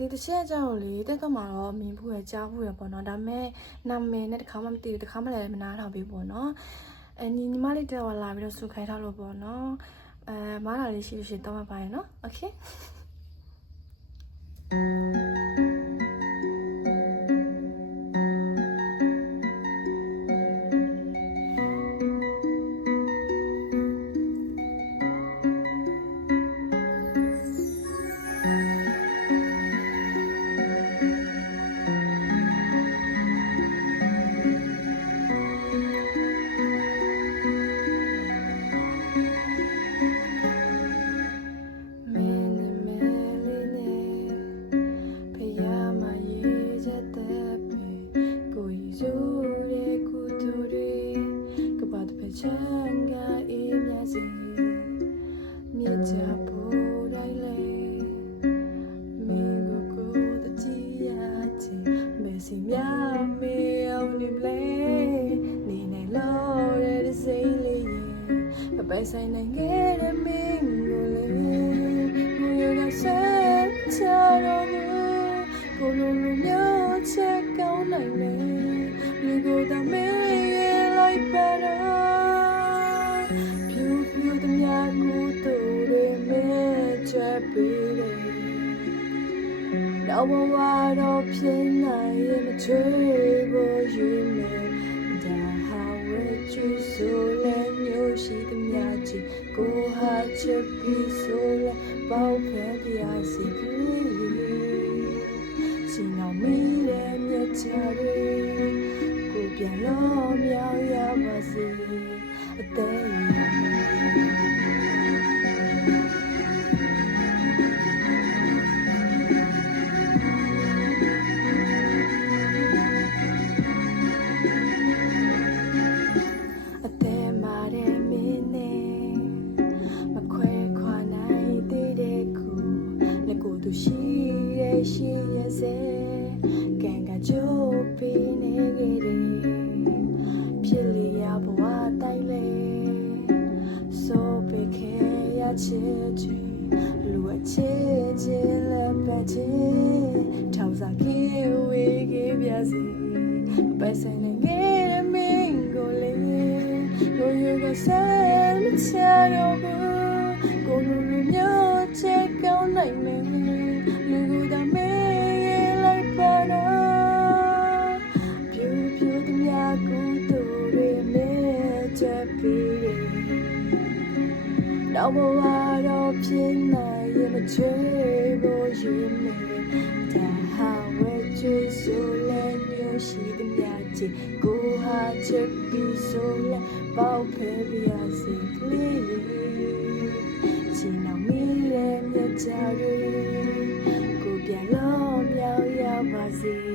ဒီတစ်ချက်ကြောင့်လေတက်ကမှာတော့မြင်ဖို့ရကြားဖို့ရပေါ့နော်ဒါပေမဲ့နာမည်နဲ့တစ်ခါမှမသိဘူးတစ်ခါမှလည်းမနားထောင်ပြီးပေါ့နော်ညီမလေးတော့လာပြီးတော့စုခိုင်းထားလို့ပေါ့နော်မားလာလေးရှိလို့ရှိရင်တောင်းမှပါရနော်โอเคချမ်းကအေးမြစီမြစ်ချပေါ်တိုင်းလေမင်းကိုတတိယချင်မေစီမြမေအောင်နေလေနေနေလို့ရတဲ့စိတ်လေးအပိုင်ဆိုင်နိုင်ခဲ့တဲ့မင်းကိုလေကိုရကဆက်ချတော့ကိုလိုလိုမျိုးချက်ကောင်းနိုင်လေလူကိုတမေးလိုက်ပါတော့နောက်ဘဝတော့ဖြစ်နိုင်ရင်မချွေဖို့ယူမယ်ဒါဟာဝဲချူဆိုလဲမျိုးရှိသမျှချစ်ကိုဟာချစ်ပြီးဆိုလဲပေါက်ဖက်ပြရစီကလေးစီနောင်မီတဲ့မြတ်ချာတွေကိုပြန်လို့မြောက်ရပါစေအသေးရှိရစေကံကကြိုးပေးနေခဲ့တယ်ဖြစ်လျာဘဝတိုင်းလေဆိုပေခဲ့ရချစ်ချီလူအချစ်ချင်းလည်းပဲချင်းထောက်စားကြီးဝေးခဲ့ပြစီပဲဆိုင်နေခဲ့တဲ့မင်းကိုလေကိုရကဆက်မချတော့ဘူးကိုလူလူမျိုးချက်ကောင်းနိုင်မယ်လူကိုတမေးလိုက်ပါတော့ပြူပြူတမယာကိုတို့ရမဲချက်ပြီးနောက်ဘဝတော့ဖြစ်နိုင်ရင်မချွေဖို့ယူမယ်ဒါဟာဝဲချွေဆိုလဲမျိုးရှိသမျှချစ်ကိုဟာချက်ပြီးဆိုလဲပေါက်ဖဲပြရစီကလေးချီနောင်မီရဲ့မြတ်ကြရကိုပြန်လို့မြောက်ရပါစေ